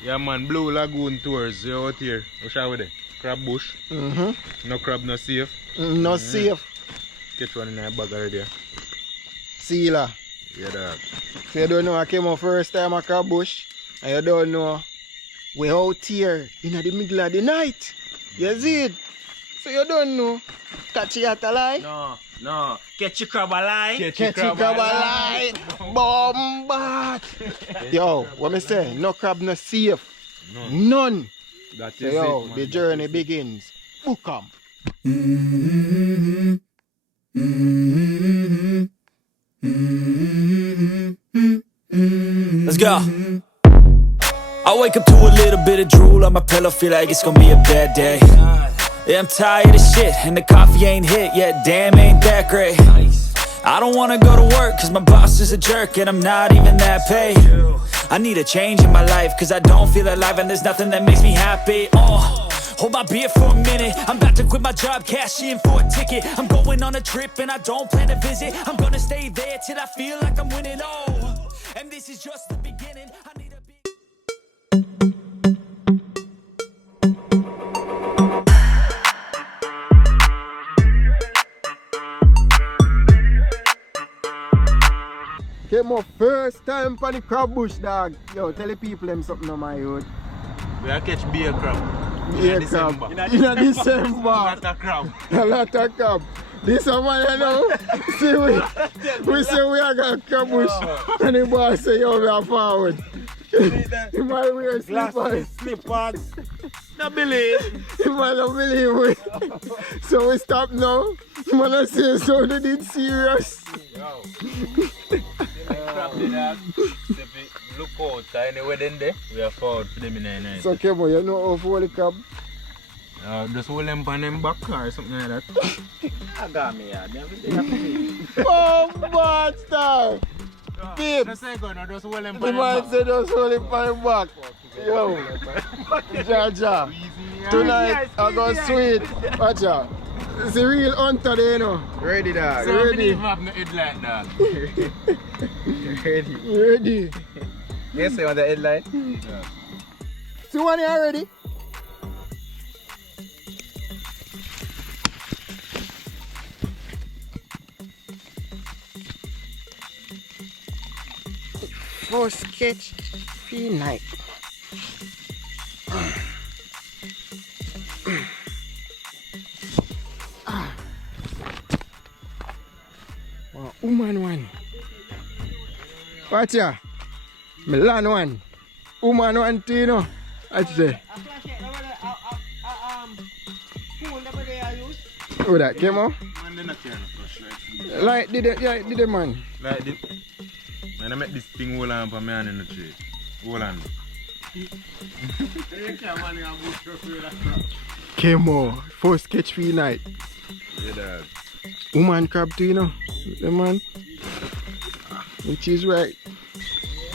Yeah man, Blue Lagoon tours, you out here. What's up with it? Crab bush. No crab, no safe. No safe. Catch one in that bag already. Sealer. Yeah dog. So you don't know I came out first time at crab bush. And you don't know we out here in the middle of the night. You see it? So you don't know. Catch it at a lie? No. Catch your crab alive. Catch it crab alive. Bombard. Yo, what me say? No crab, no safe. None. That So is yo, it, man. the journey begins. Book 'em. Let's go. I wake up to a little bit of drool on my pillow, feel like it's gonna be a bad day. Yeah, I'm tired of shit, and the coffee ain't hit yet, damn, ain't that great. I don't wanna go to work, cause my boss is a jerk, and I'm not even that paid. I need a change in my life, cause I don't feel alive, and there's nothing that makes me happy. Hold my beer for a minute, I'm about to quit my job, cash in for a ticket. I'm going on a trip, and I don't plan to visit. I'm gonna stay there till I feel like I'm winning, and this is just the beginning. I need a big... Came up first time for the crab bush, dog. Yo, tell the people them something on my hood. We are catch beer crab. Beer crab. In December. Lot of crab. A lot of crab. This one, you know, see we say we are got crab bush. And the boss say, yo, we are forward. He might wear slippers. No believe. He might not believe we. So we stop now. He might not say so they did serious. Look out, anyway then there. We are forward for them in the night. So Kemo, you know how to hold the crab? Just hold them on them back or something like that. I got me, yeah. Oh, monster! Babe! Just say go now, just hold them on The them man back. said just hold it on the back. Yo, Jaja. Tonight I go sweet. Watch out. It's a real hunter there, you know. Ready dog. So Ready. ready. You have no headlight dog. Ready. Ready. Yes, you want the headlight? See one here ready? First catch, free night. Wow, woman one. Watch ya. Milan one. Woman one too, you know. Watch there. Oh, that came out? Man, they not carrying a flashlight. Like did the man. Like this. Man, I make this thing hold on for me and in the tree. Hold on. Came out. First catch free night. Yeah dog. Woman crab too, you know. The man. Which is right.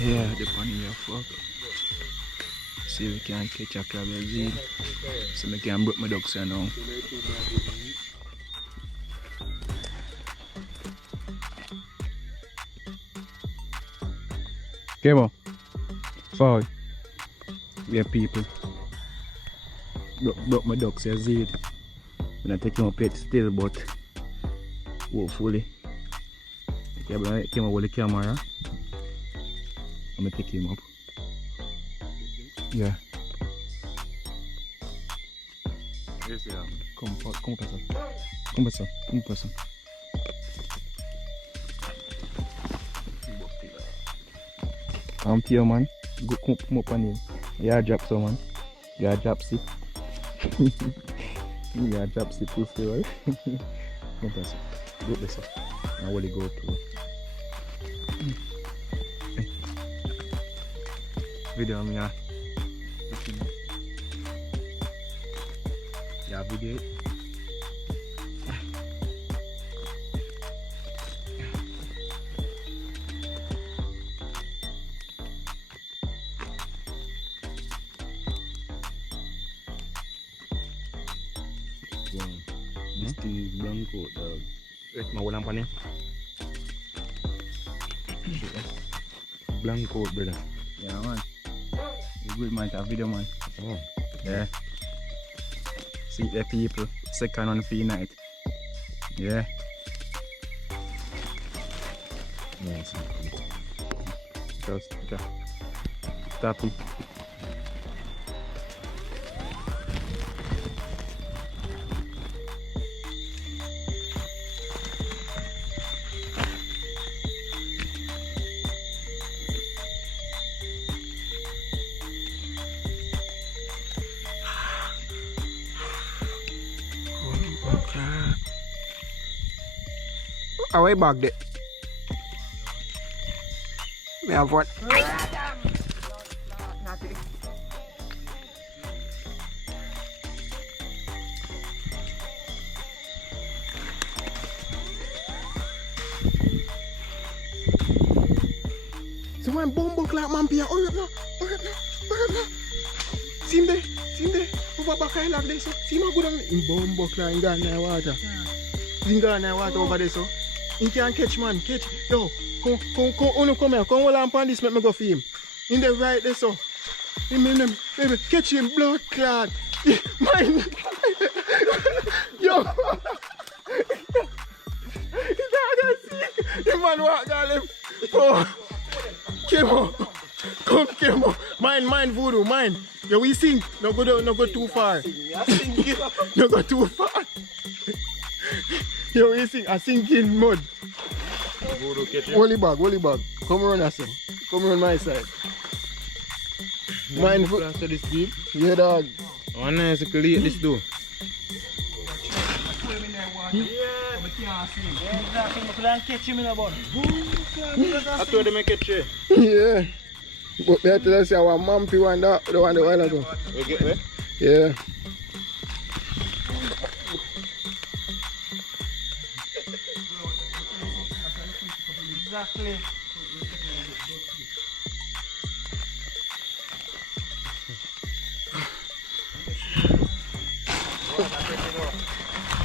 Yeah, the pan here, fuck. See if we can catch a crab as well. So I can break my ducks here now. Come on. Forward. We have people. Broke my ducks here, see it. I'm not taking my pet still, but hopefully. I came up with the camera. I'm gonna pick him up. Yeah. Yes, yeah. Come person. Come person. I'm here, man. Go come up on him. Yeah, drop some, man. Yeah, drop see. Yeah, drop see pussy, right? Come person. Go this way. Now will go to video me, yeah. Yeah, video it. This thing is brown coat, dog. My one lamp on it. Blank coat, brother. Yeah, man. good man, a video man. Oh. Yeah. See the people, second on free night. Yeah. Nice. Just stop it. Away back there. Me have one. So man, bomb like man, Pia. Hurry up now. Hurry up now. Hurry up now. See him there. See him there. Over back I like this. See him good on me. In bomb like in Ghana water. In Ghana water over there so. He can't catch man. Catch. Yo. Come here. Come hold on upon this. Make me go for him. In the right there so. Him. Baby. Catch him. Blood clot. Mine. Yo. The man walk down him. Oh. Kemo. Come Kemo. Mine voodoo. Mine. Yo, we sing. No go too far. No go too far. Yo, we sing. I sing in mud. Holy bag. Come around us. Come around my side. Mine voodoo. So this deep? Yeah, dog. One nice to clear this door. I told them I catch you. Yeah. But they tell us our mumpy one that the one a while ago. We get where? Yeah. Exactly.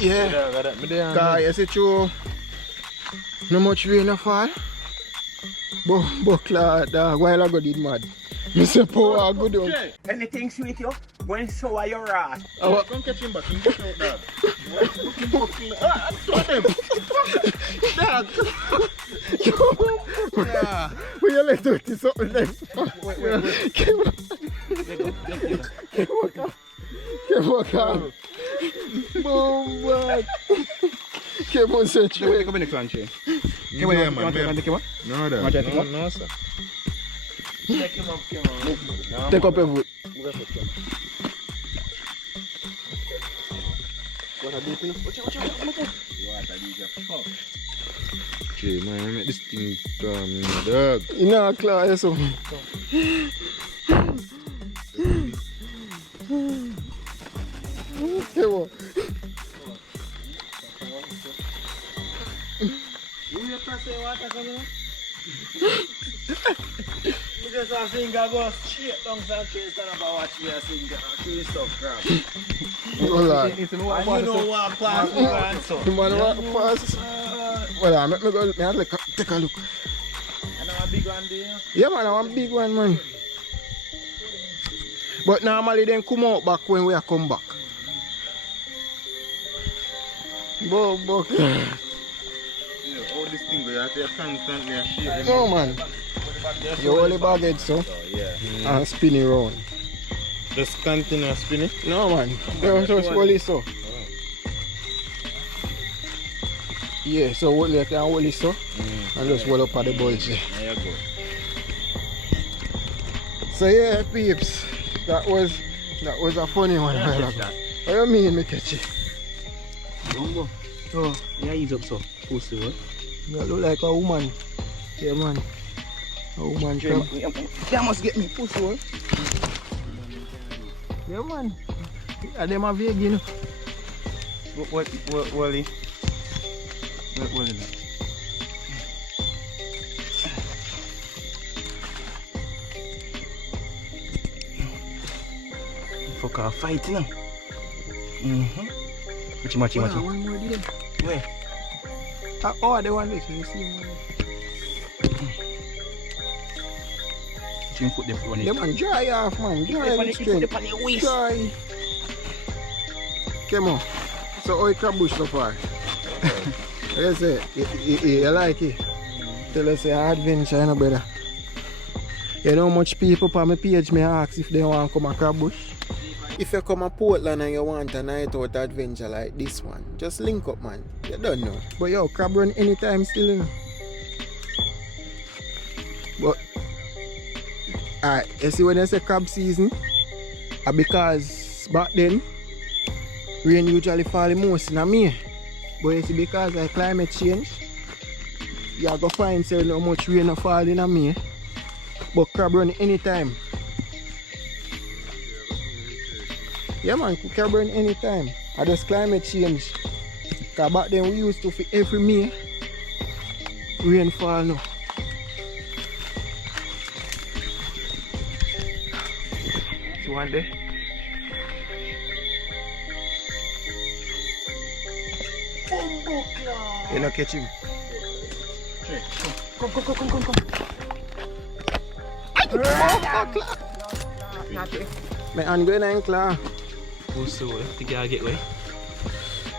Yeah. Cause you see true, no much rain a fall. But dog, while ago did mad. Me say power good down. Anything sweet you? When so are your rat? Come catch him back. Get out, dog. Throw them. Dog. Yeah. We you let do this something next. Wait. Come on. Boom, man. Come on, search. Come in the country. Yeah, man. No, dog. No, sir. Take up your foot. Gee, man, make this thing come, dog. You know, claw, yes, so. Come on. Because I think I go straight down and chase and about what we are saying, chase stuff crap. Hold on. And you know what class we are so. You man walk past. Well, I make me go take a look. And I'm a big one there. Yeah, man, I'm a big one, man. But normally they come out back when we are come back. But All this thing, you have to constantly shake. no, man. You only baggage, so. And spin it round. Just continue spinning. No, man. They're just only so. Yeah, so what you can hold it so. And just hold up at the bulge. There you go. So yeah, peeps. That was a funny one. What do you mean, me catch it? Oh, yeah, he's up so. Pussy, what? You look like a woman. Yeah, man. A woman crab. You must get me pussy, what? Yeah, man. And them are big, you know. What, Wally? What is that? Fuck off, fight, you know? Machi. One more did Where? Oh, they want this. You see one. Chin foot the phone. Yeah, man, dry off, man. Dry with strength. Dry. Come on. So, how you crab bush so far? Like I say, you like it? Tell us your adventure, you know, brother. You know how much people on my page may ask if they want to come a crab bush? If you come to Portland and you want a night out adventure like this one, just link up, man. You don't know. But yo, crab run anytime still, you know. But, alright, you see when I say crab season? Because back then, rain usually fall the most in May. But you see, because of climate change, you are going to find say how much rain will fall in May. But crab run anytime. Yeah, man, crab run anytime. And just climate change. Because back then we used to for every May rain fall now. See one day. You not catch him. Come. My hand going in claw. Who's so? Think I'll get away?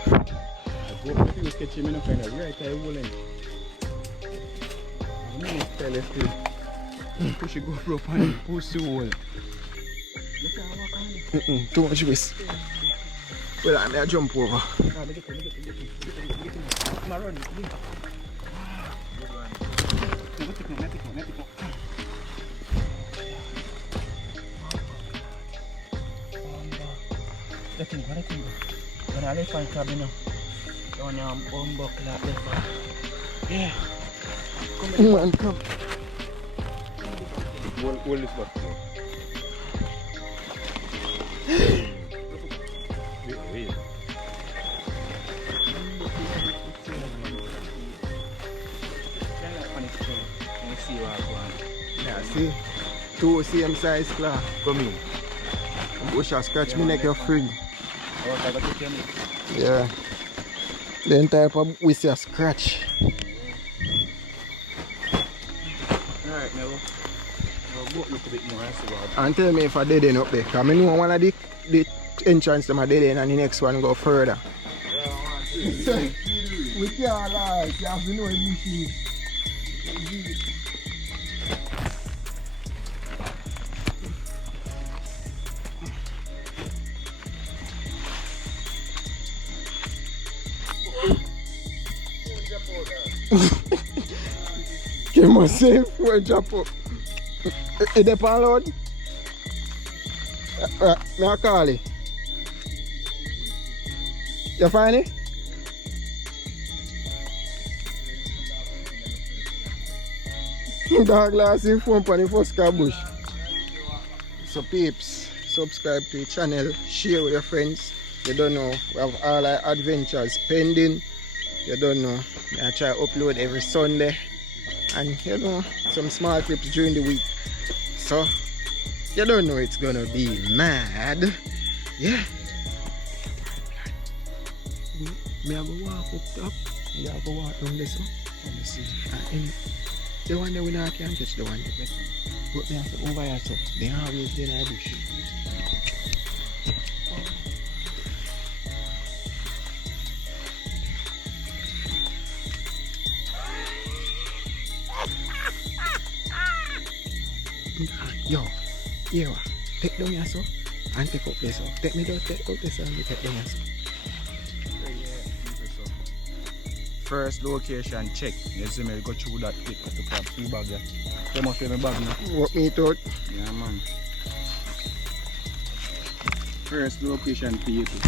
I go for you catch him in a kind of right eye woolen. I'm going to tell you still. Push it go up and push the wall. Too much risk. Well, I'm going to jump over. When I left on crab, you know, on your bumbo clap left. Yeah. Come on, come. Hold this back. Wait. Yeah, see? Two same size claw. Come in. Bush a scratch me neck of frig. Yeah. Then type of we see a scratch. Alright, now we'll go look a bit more and see what. And tell me if I dead end up there. Because I know one of the entrance them are dead end and the next one go further. We can't lie, you have to know the bush is. You must say, we'll jump up. Is the pan load? May I call it? You find it? Dog glass in phone for the first crab bush. So peeps, subscribe to the channel, share with your friends. You don't know, we have all our adventures pending. You don't know, I try to upload every Sunday. And you know, some small clips during the week. So, you don't know it's gonna be mad. Yeah. Me I go walk up top. You go walk down this one. Let me see. And the one that we now can't catch the one that but me have to over here so they always there in the bush. Yo, here, take down your so and take up this up. Take me down, take up this and take down your so. First location check. You see me go through that quick to grab 2 bags. You must feel my bag now. What me thought? Yeah, man. First location people.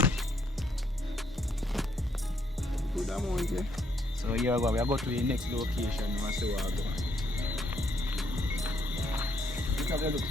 Good amount, yeah. So here we go. We are going to the next location. We see what we are going. Look at the look.